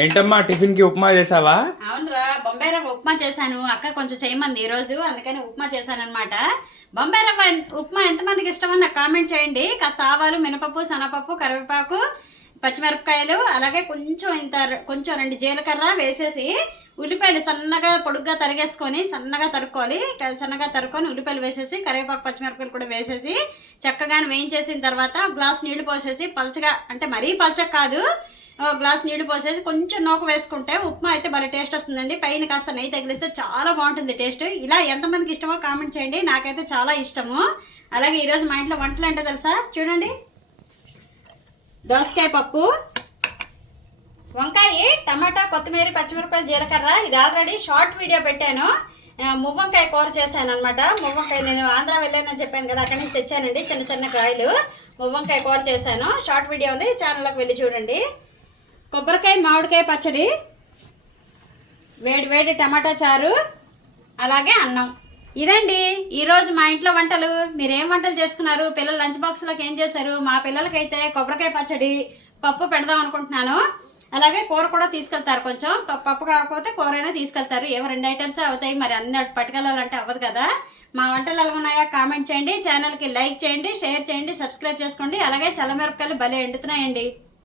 ఏంటమ్మా టిఫిన్ కి ఉప్మా చేసావా? అవునరా, బొంబాయి రవ్వ ఉప్మా చేశాను. అక్క కొంచెం చేయమంది ఈరోజు, అందుకని ఉప్మా చేశాను అనమాట. బొంబాయి రవ్వ ఉప్మా ఎంతమందికి ఇష్టమో నాకు కామెంట్ చేయండి. కాస్త ఆవాలు, మినపప్పు, శనగపప్పు, కరివేపాకు, పచ్చిమిరపకాయలు, అలాగే కొంచెం 2 జీలకర్ర వేసేసి ఉల్లిపాయలు సన్నగా పొడుగ్గా తరిగేసుకొని సన్నగా తరుక్కొని ఉల్లిపాయలు వేసేసి కరివేపాకు, పచ్చిమిరపకాయలు కూడా వేసేసి చక్కగా వేయించేసిన తర్వాత గ్లాస్ నీళ్లు పోసేసి పలచగా, అంటే మరీ పలచగా కాదు, గ్లాస్ నీళ్లు పోసేసి కొంచెం నూక వేసుకుంటే ఉప్మా అయితే భలే టేస్ట్ వస్తుందండి. పైన కాస్త నెయ్యి తగిలిస్తే చాలా బాగుంటుంది టేస్ట్. ఇలా ఎంతమందికి ఇష్టమో కామెంట్ చేయండి. నాకైతే చాలా ఇష్టము. అలాగే ఈరోజు మా ఇంట్లో వంటలు అంటే తెలుసా, చూడండి, దోసకాయ పప్పు, వంకాయ, టమాటా, కొత్తిమీర, పచ్చిమిరపకాయలు, జీలకర్ర. ఇది ఆల్రెడీ షార్ట్ వీడియో పెట్టాను. మువ్వంకాయ కూర చేశాను అనమాట. మువ్వంకాయ నేను ఆంధ్ర వెళ్ళానని చెప్పాను కదా, అక్కడి నుంచి తెచ్చానండి చిన్న చిన్న కాయలు. మువ్వంకాయ కూర చేశాను. షార్ట్ వీడియో ఉంది, ఛానల్లోకి వెళ్ళి చూడండి. కొబ్బరికాయ, మామిడికాయ పచ్చడి, వేడి వేడి టమాటా చారు, అలాగే అన్నం. ఇదండి ఈరోజు మా ఇంట్లో వంటలు. మీరేం వంటలు చేసుకున్నారు? పిల్లలు లంచ్ బాక్స్లోకి ఏం చేశారు? మా పిల్లలకైతే కొబ్బరికాయ పచ్చడి, పప్పు పెడదాం అనుకుంటున్నాను. అలాగే కూర కూడా తీసుకెళ్తారు. కొంచెం పప్పు కాకపోతే కూర అయినా తీసుకెళ్తారు. ఏవో 2 ఐటమ్స్ అవుతాయి, మరి అన్ని పట్టుకెళ్ళాలంటే అవ్వదు కదా. మా వంటలు ఎలా ఉన్నాయో కామెంట్ చేయండి. ఛానల్కి లైక్ చేయండి, షేర్ చేయండి, సబ్స్క్రైబ్ చేసుకోండి. అలాగే చల్లమిరపకాయలు భలే ఎండుతున్నాయండి.